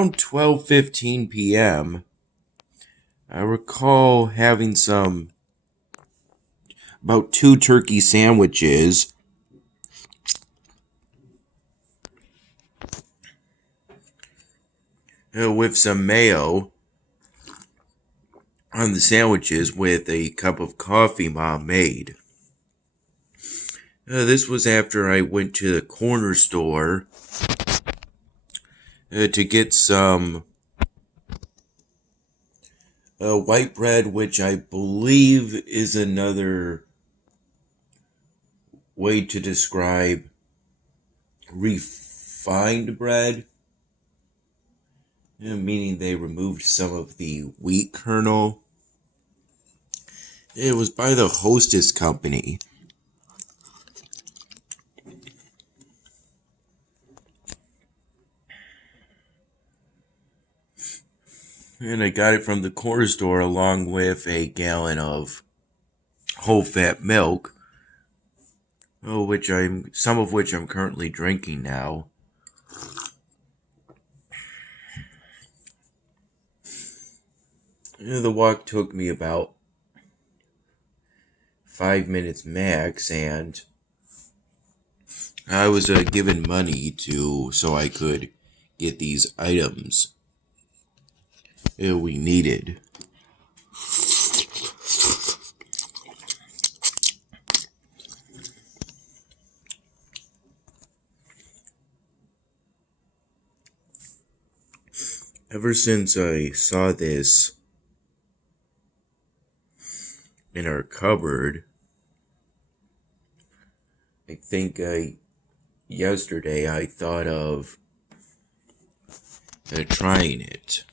around 12:15 p.m., I recall having about 2 turkey sandwiches with some mayo on the sandwiches with a cup of coffee Mom made. This was after I went to the corner store to get some white bread, which I believe is another way to describe refined bread, meaning they removed some of the wheat kernel. It was by the Hostess Company. And I got it from the corner store along with a gallon of whole fat milk, some of which I'm currently drinking now. The walk took me about 5 minutes max, and I was given money so I could get these items we needed. Ever since I saw this in our cupboard, I think yesterday I thought of trying it.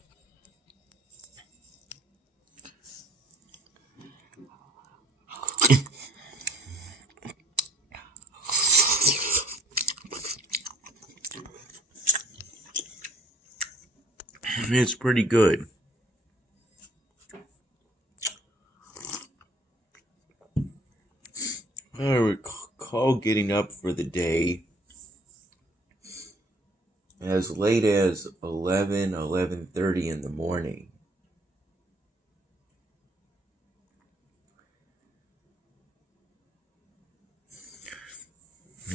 It's pretty good. I recall getting up for the day as late as 11:30 in the morning.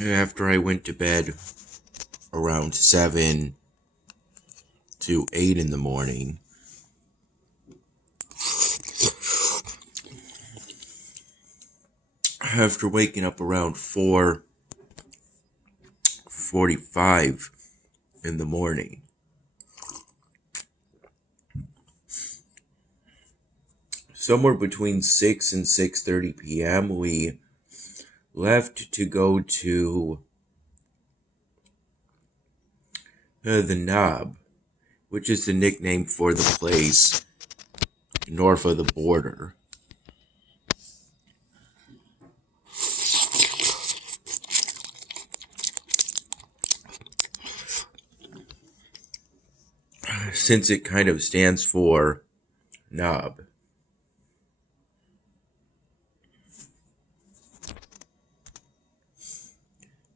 After I went to bed around 7 to 8 in the morning. After waking up around 4:45 in the morning. Somewhere between 6 and 6:30 p.m. we left to go to the Knob, which is the nickname for the place north of the border. Since it kind of stands for Knob.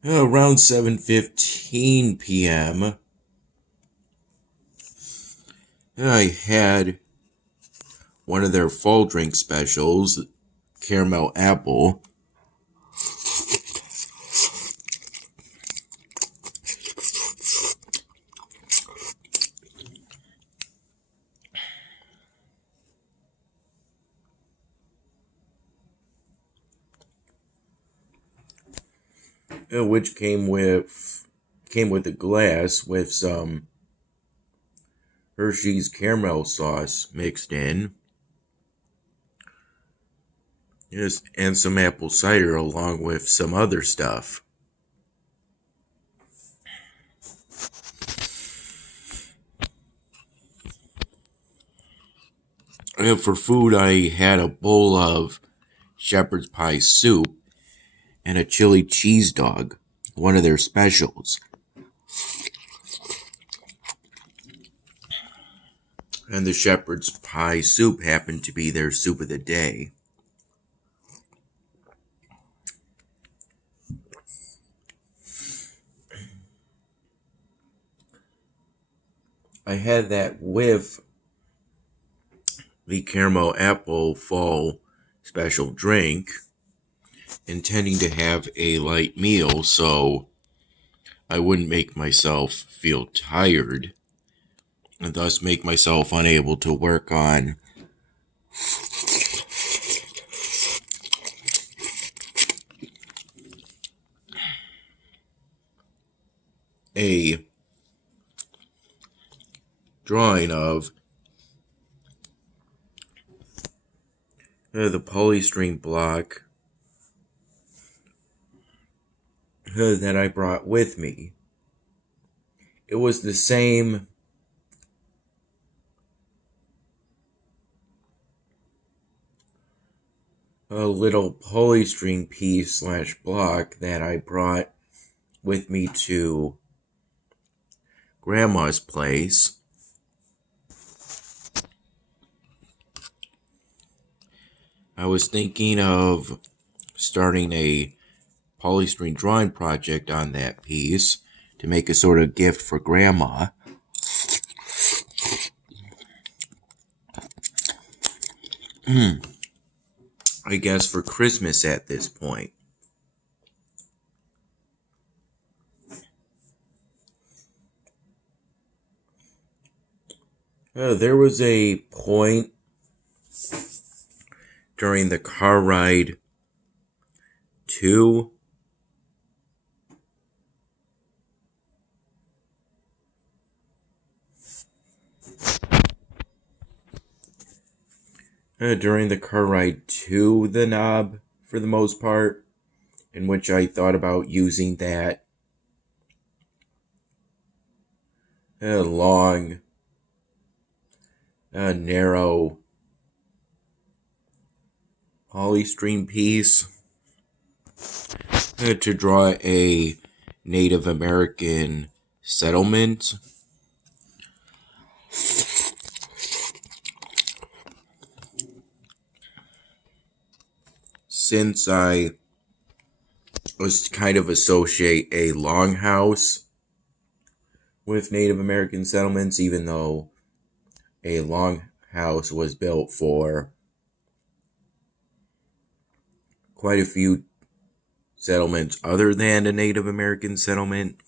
Around 7:15 p.m., I had one of their fall drink specials, caramel apple. Which came with a glass with some Hershey's caramel sauce mixed in. Yes, and some apple cider along with some other stuff. And for food, I had a bowl of shepherd's pie soup and a chili cheese dog, one of their specials. And the shepherd's pie soup happened to be their soup of the day. I had that with the caramel apple fall special drink, intending to have a light meal so I wouldn't make myself feel tired and thus make myself unable to work on a drawing of the polystyrene block that I brought with me. It was the same little polystyrene piece / block that I brought with me to Grandma's place. I was thinking of starting a polystyrene drawing project on that piece to make a sort of gift for Grandma. I guess for Christmas at this point. There was a point during the car ride to the knob, for the most part, in which I thought about using that long, narrow polystyrene piece to draw a Native American settlement. Since I was kind of associate a longhouse with Native American settlements, even though a longhouse was built for quite a few settlements other than a Native American settlement.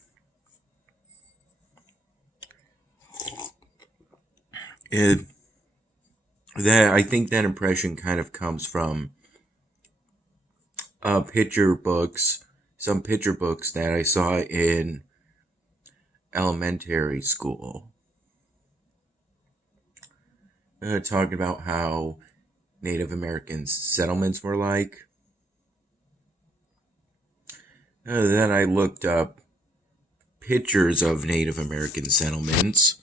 I think that impression kind of comes from some picture books that I saw in elementary school, talking about how Native American settlements were like. Then I looked up pictures of Native American settlements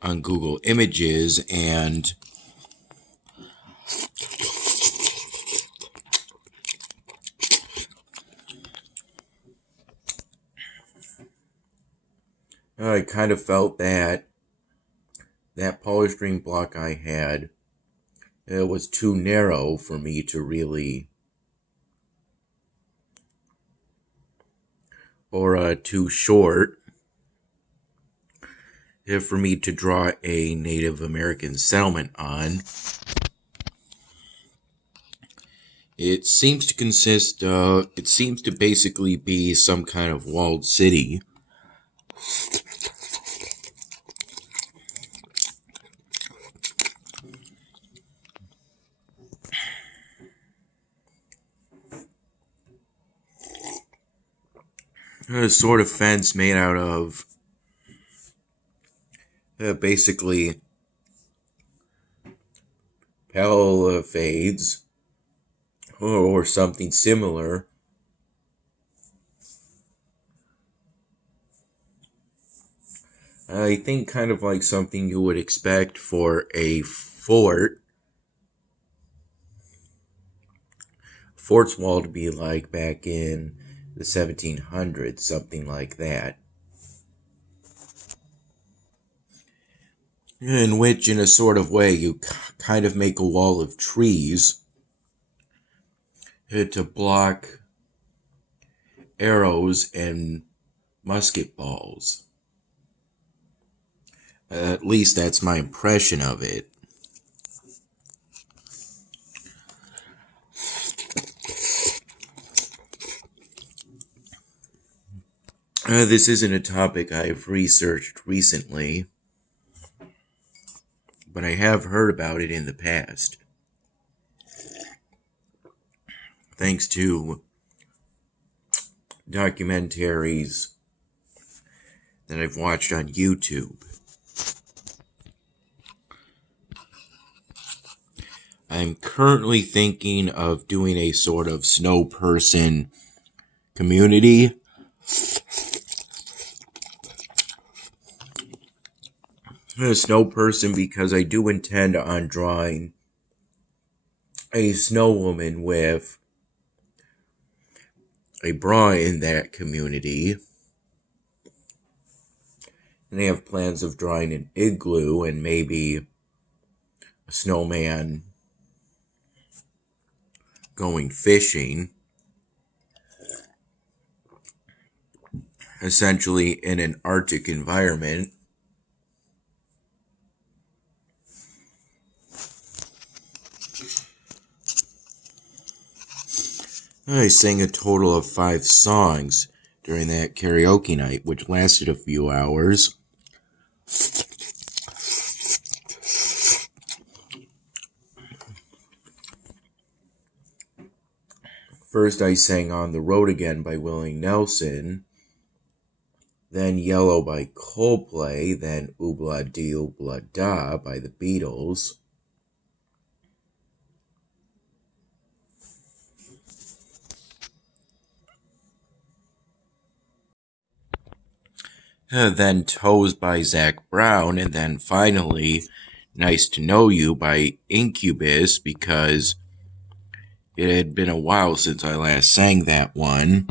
on Google Images, and I kind of felt that polystyrene block I had was too narrow for me to really, or too short for me to draw a Native American settlement on. It seems to basically be some kind of walled city. A sort of fence made out of basically palisades or something similar. I think kind of like something you would expect for a fort's wall to be like back in the 1700s, something like that. In which, in a sort of way, you kind of make a wall of trees to block arrows and musket balls. At least that's my impression of it. This isn't a topic I've researched recently, but I have heard about it in the past. Thanks to documentaries that I've watched on YouTube. I'm currently thinking of doing a sort of snow person community. A snow person because I do intend on drawing a snow woman with a bra in that community. And I have plans of drawing an igloo and maybe a snowman going fishing. Essentially in an Arctic environment. I sang a total of 5 songs during that karaoke night, which lasted a few hours. First, I sang On the Road Again by Willie Nelson, then Yellow by Coldplay, then Oobla Dee Oobla Da by the Beatles. Then Toes by Zac Brown, and then finally Nice to Know You by Incubus, because it had been a while since I last sang that one.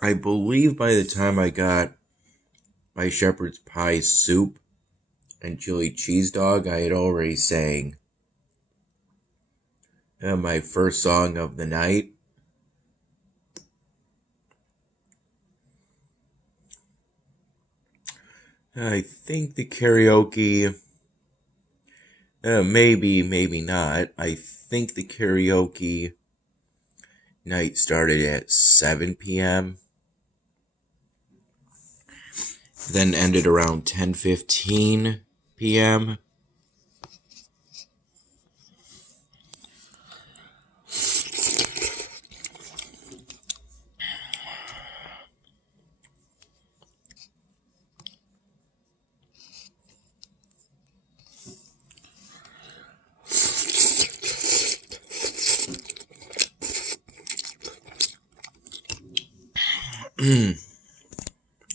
I believe by the time I got my shepherd's pie soup and chili cheese dog, I had already sang my first song of the night. I think the karaoke, maybe not. I think the karaoke night started at 7 p.m. Then ended around 10:15 p.m.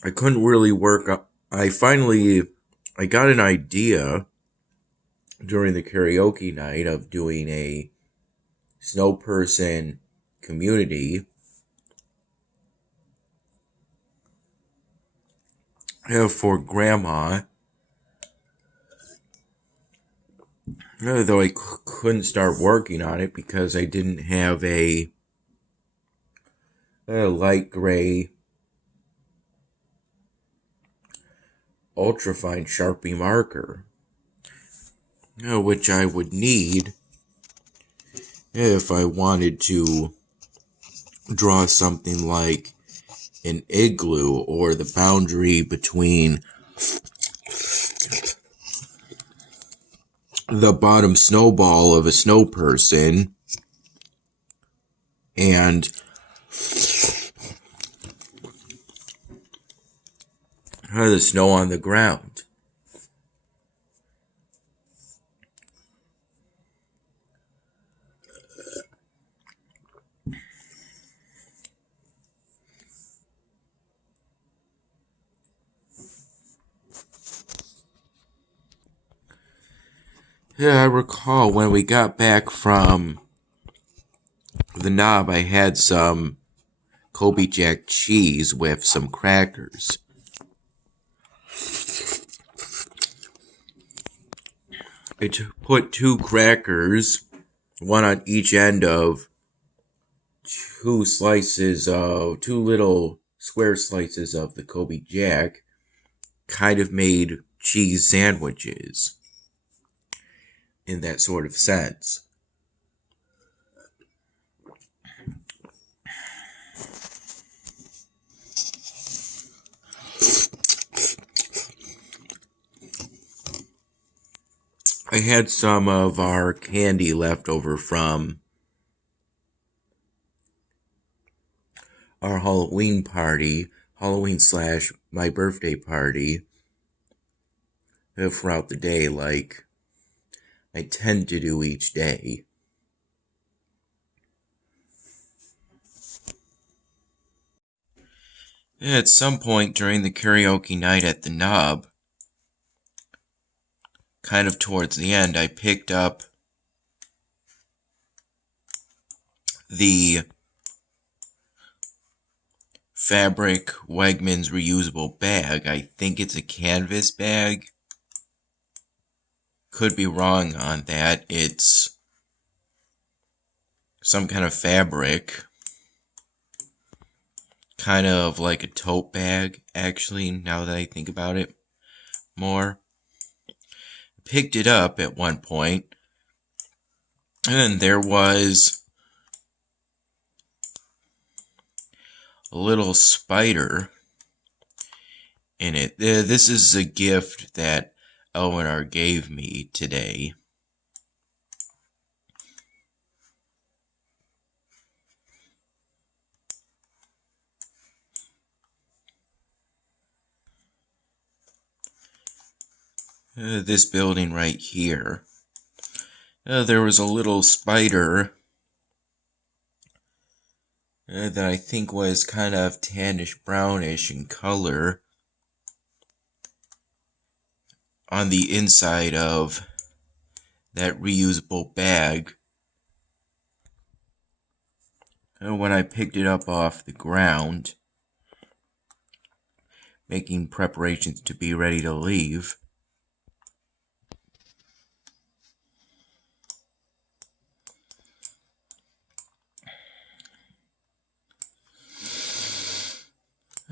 I couldn't really work up. I got an idea during the karaoke night of doing a snow person community. For Grandma. Though I couldn't start working on it because I didn't have a light gray ultrafine Sharpie marker, which I would need if I wanted to draw something like an igloo or the boundary between the bottom snowball of a snow person and the snow on the ground. Yeah, I recall when we got back from the Knob, I had some Colby Jack cheese with some crackers. it put 2 crackers, one on each end of 2 little square slices of the Kobe Jack, kind of made cheese sandwiches in that sort of sense. I had some of our candy left over from our Halloween party, Halloween/my birthday party, throughout the day, like I tend to do each day. At some point during the karaoke night at the Knob, kind of towards the end, I picked up the fabric Wegmans reusable bag. I think it's a canvas bag. Could be wrong on that. It's some kind of fabric. Kind of like a tote bag, actually, now that I think about it more. Picked it up at one point, and there was a little spider in it. This is a gift that Eleanor gave me today. This building right here. There was a little spider that I think was kind of tannish brownish in color on the inside of that reusable bag. When I picked it up off the ground, making preparations to be ready to leave,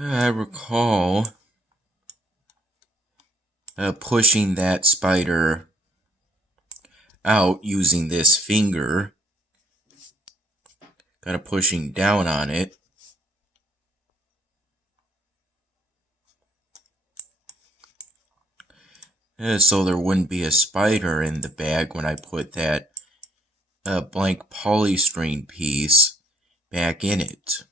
I recall pushing that spider out using this finger, kind of pushing down on it. So there wouldn't be a spider in the bag when I put that blank polystyrene piece back in it.